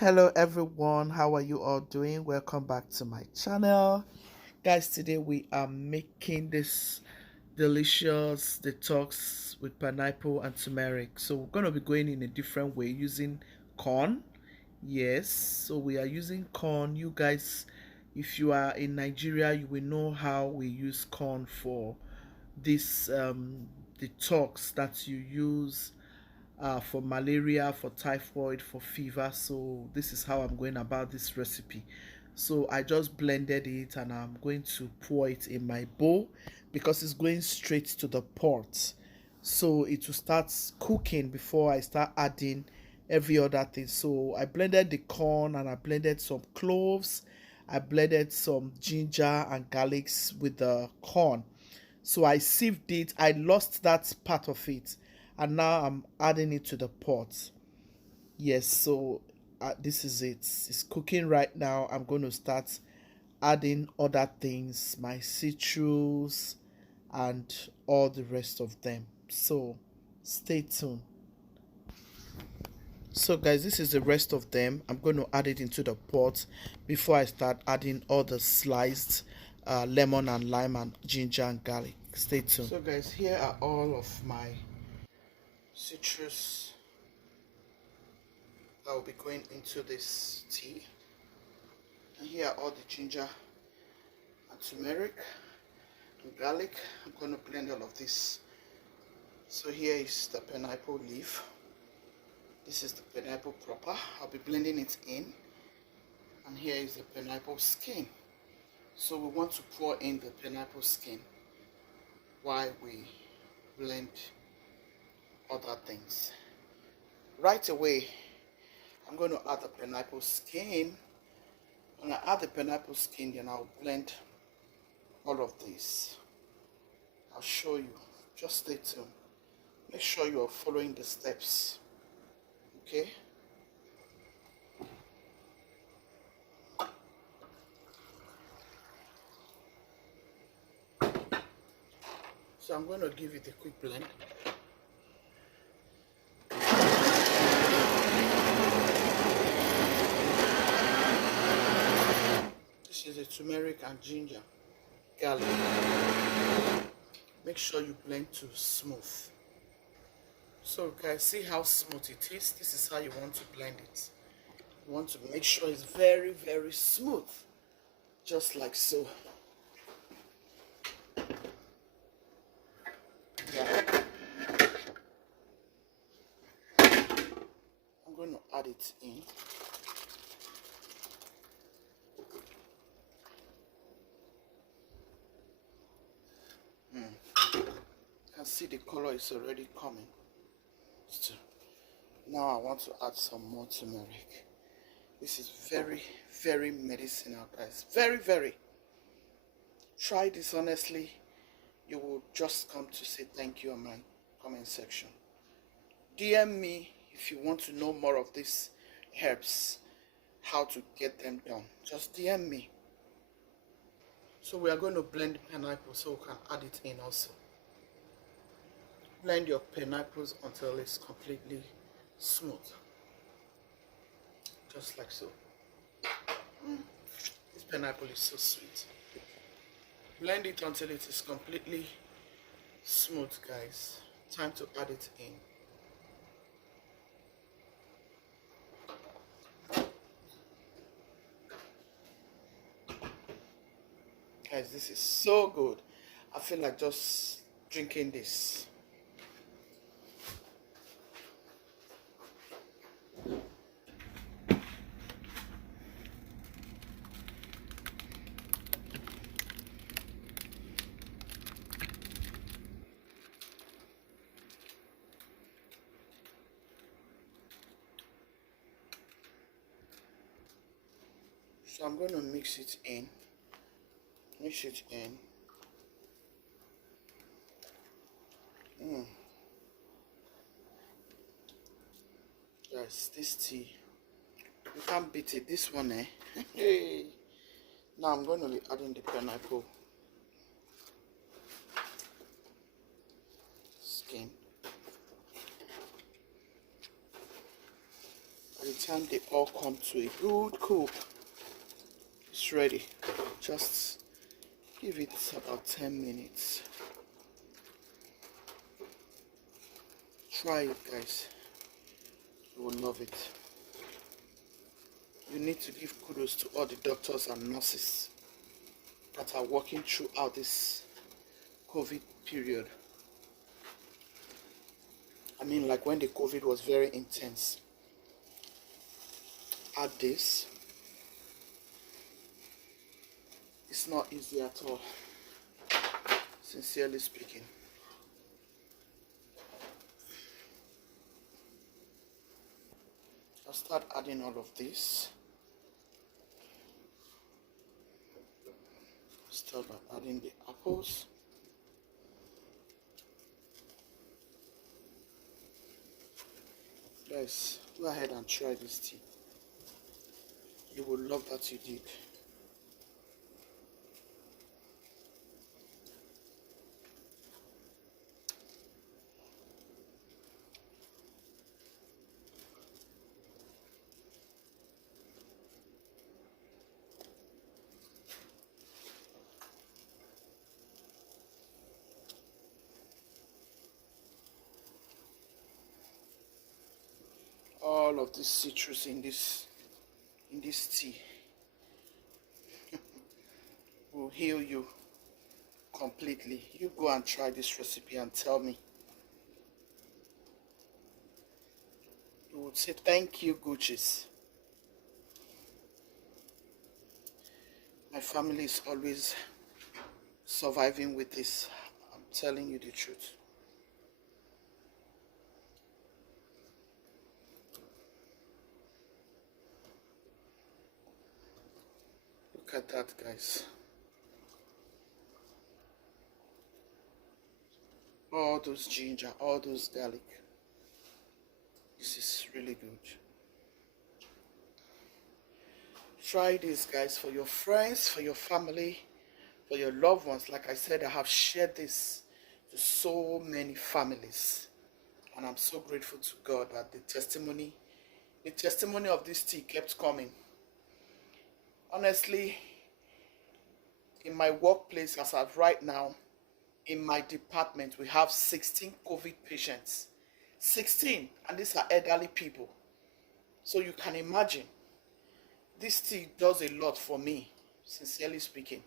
Hello everyone, how are you all doing? Welcome back to my channel. Guys, today we are making this delicious detox with pineapple and turmeric. So we're going to be going in a different way using corn. Yes, so we are using corn. You guys, if you are in Nigeria, you will know how we use corn for this detox that you use for malaria, for typhoid, for fever. So this is how I'm going about this recipe. So I just blended it and I'm going to pour it in my bowl because it's going straight to the pot. So it will start cooking before I start adding every other thing. So I blended the corn and I blended some cloves. I blended some ginger and garlics with the corn. So I sieved it. I lost that part of it, and now I'm adding it to the pot. Yes, so this is it. It's cooking right now. I'm going to start adding other things, my citrus and all the rest of them. So stay tuned. So guys, this is the rest of them. I'm going to add it into the pot before I start adding all the sliced lemon and lime and ginger and garlic. Stay tuned. So guys, here are all of my citrus that will be going into this tea. And here are all the ginger and turmeric and garlic. I'm going to blend all of this. So here is the pineapple leaf. This is the pineapple proper. I'll be blending it in. And here is the pineapple skin. So we want to pour in the pineapple skin while we blend other things. Right away, I'm going to add the pineapple skin. When I add the pineapple skin, then I'll blend all of this. I'll show you. Just stay tuned. Make sure you are following the steps. Okay? So I'm going to give it a quick blend. This is a turmeric and ginger, garlic. Make sure you blend to smooth. So guys, see how smooth it is? This is how you want to blend it. You want to make sure it's very, very smooth. Just like so. Yeah. I'm going to add it in. You can see the color is already coming. So now I want to add some more turmeric. This is very, very medicinal, guys. Very, very. Try this honestly. You will just come to say thank you on my comment section. DM me if you want to know more of these herbs, how to get them done. Just DM me. So we are going to blend pineapple so we can add it in also. Blend your pineapples until it's completely smooth. Just like so. This pineapple is so sweet. Blend it until it is completely smooth, guys. Time to add it in. Guys, this is so good. I feel like just drinking this. So I'm going to mix it in. Mix it in. Guys, this tea, you can't beat it. This one, Hey. Now I'm going to be adding the pineapple skin. Add it time they all come to a good cook, it's ready. Just give it about 10 minutes. Try it, guys. You will love it. You need to give kudos to all the doctors and nurses that are working throughout this COVID period. I mean, like when the COVID was very intense. Add this. It's not easy at all, sincerely speaking. I'll start adding all of this. Start by adding the apples. Guys, go ahead and try this tea. You will love that you did. All of this citrus in this tea will heal you completely. You go and try this recipe and tell me. You would say thank you, Guchies. My family is always surviving with this. I'm telling you the truth. Look at that, guys. All those ginger, all those garlic. This is really good. Try this, guys, for your friends, for your family, for your loved ones. Like I said, I have shared this to so many families, and I'm so grateful to God that the testimony of this tea kept coming. Honestly, in my workplace as of right now, in my department, we have 16 COVID patients. 16, and these are elderly people. So you can imagine, this tea does a lot for me, sincerely speaking.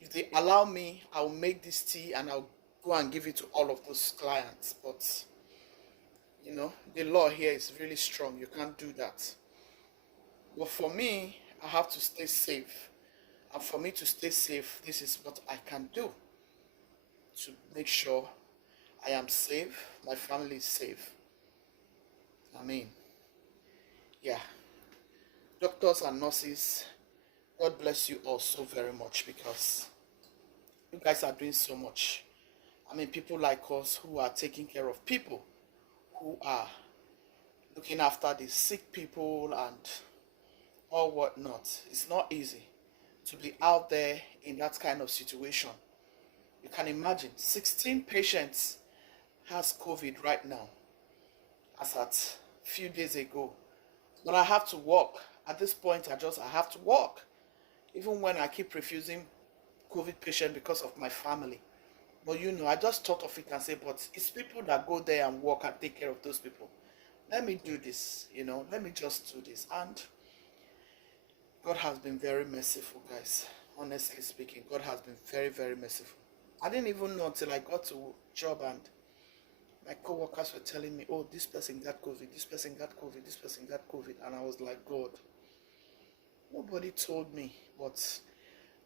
If they allow me, I'll make this tea and I'll go and give it to all of those clients. But, you know, the law here is really strong. You can't do that. But for me, I have to stay safe. And for me to stay safe, this is what I can do to make sure I am safe, my family is safe. I mean, yeah. Doctors and nurses, God bless you all so very much, because you guys are doing so much. I mean, people like us who are taking care of people, who are looking after the sick people and all whatnot. It's not easy to be out there in that kind of situation. You can imagine 16 patients has COVID right now, as at a few days ago. But I have to work. At this point, I have to work. Even when I keep refusing COVID patient because of my family. But you know, I just thought of it and say, but it's people that go there and work and take care of those people. Let me do this, you know, let me just do this. And God has been very merciful, guys. Honestly speaking, God has been very, very merciful. I didn't even know until I got to job and my co-workers were telling me, oh, this person got COVID, this person got COVID, this person got COVID. And I was like, God, nobody told me. But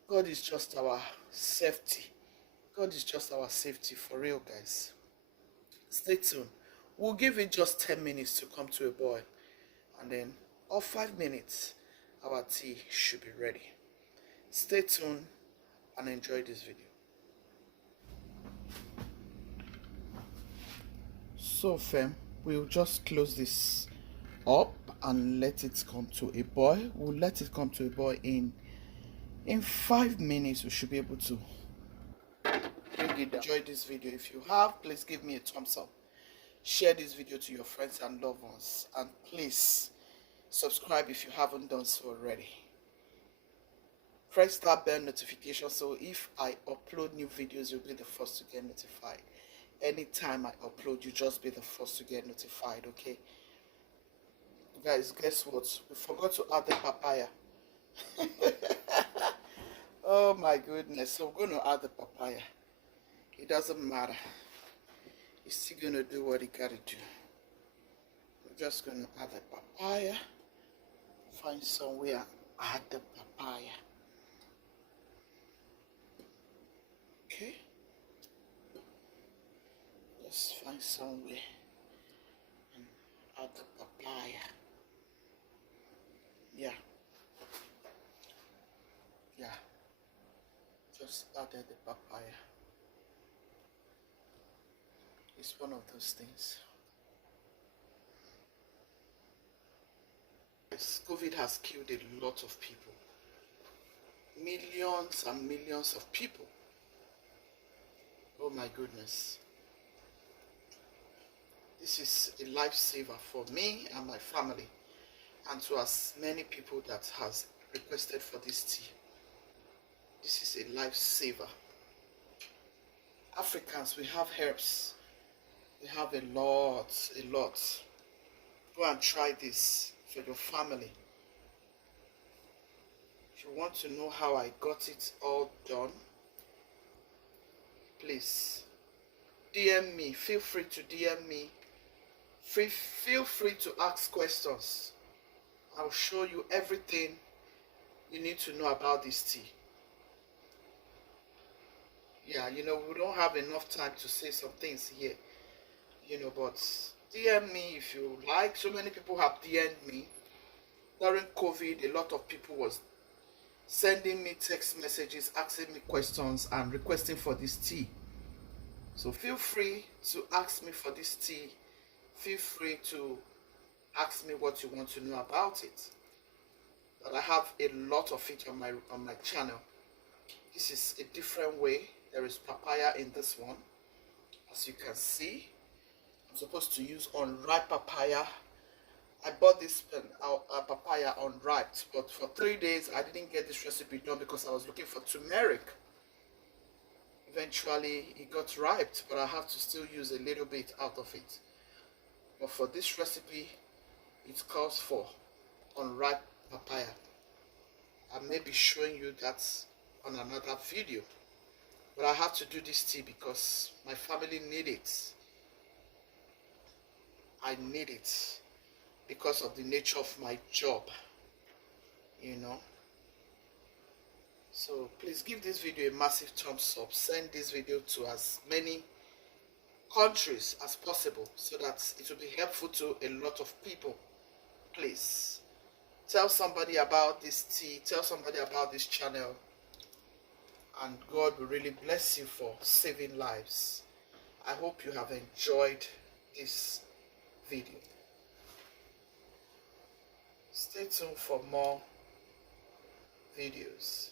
God is just our safety. God is just our safety for real, guys. Stay tuned. We'll give it just 10 minutes to come to a boil. And then, or 5 minutes, our tea should be ready. Stay tuned and enjoy this video. So fam, we'll just close this up and let it come to a boil. We'll let it come to a boil in 5 minutes. We should be able to bring it down. Enjoy this video. If you have, please give me a thumbs up. Share this video to your friends and loved ones. And please subscribe if you haven't done so already. Press that bell notification so if I upload new videos, you'll be the first to get notified. Anytime I upload, you just be the first to get notified, okay? Guys, guess what? We forgot to add the papaya. Oh my goodness. So we're going to add the papaya. It doesn't matter. It's still going to do what it got to do. We're just going to add the papaya. Find somewhere, add the papaya. Okay. Just find somewhere and add the papaya. Yeah. Just added the papaya. It's one of those things. COVID has killed a lot of people. Millions and millions of people. Oh my goodness. This is a lifesaver for me and my family, and to as many people that has requested for this tea. This is a lifesaver. Africans, we have herbs. We have a lot. Go and try this for your family. If you want to know how I got it all done, please DM me. Feel free to DM me. Feel free to ask questions. I'll show you everything you need to know about this tea. Yeah, we don't have enough time to say some things here, but DM me if you like. So many people have DM'd me. During COVID, a lot of people was sending me text messages, asking me questions and requesting for this tea. So feel free to ask me for this tea. Feel free to ask me what you want to know about it. But I have a lot of it on my channel. This is a different way. There is papaya in this one. As you can see, I'm supposed to use unripe papaya. I bought this papaya unripe, but for 3 days I didn't get this recipe done because I was looking for turmeric. Eventually it got ripe, but I have to still use a little bit out of it. But for this recipe, it calls for unripe papaya. I may be showing you that on another video. But I have to do this tea because my family need it. I need it because of the nature of my job, So please give this video a massive thumbs up. Send this video to as many countries as possible so that it will be helpful to a lot of people. Please tell somebody about this tea. Tell somebody about this channel. And God will really bless you for saving lives. I hope you have enjoyed this video. Stay tuned for more videos.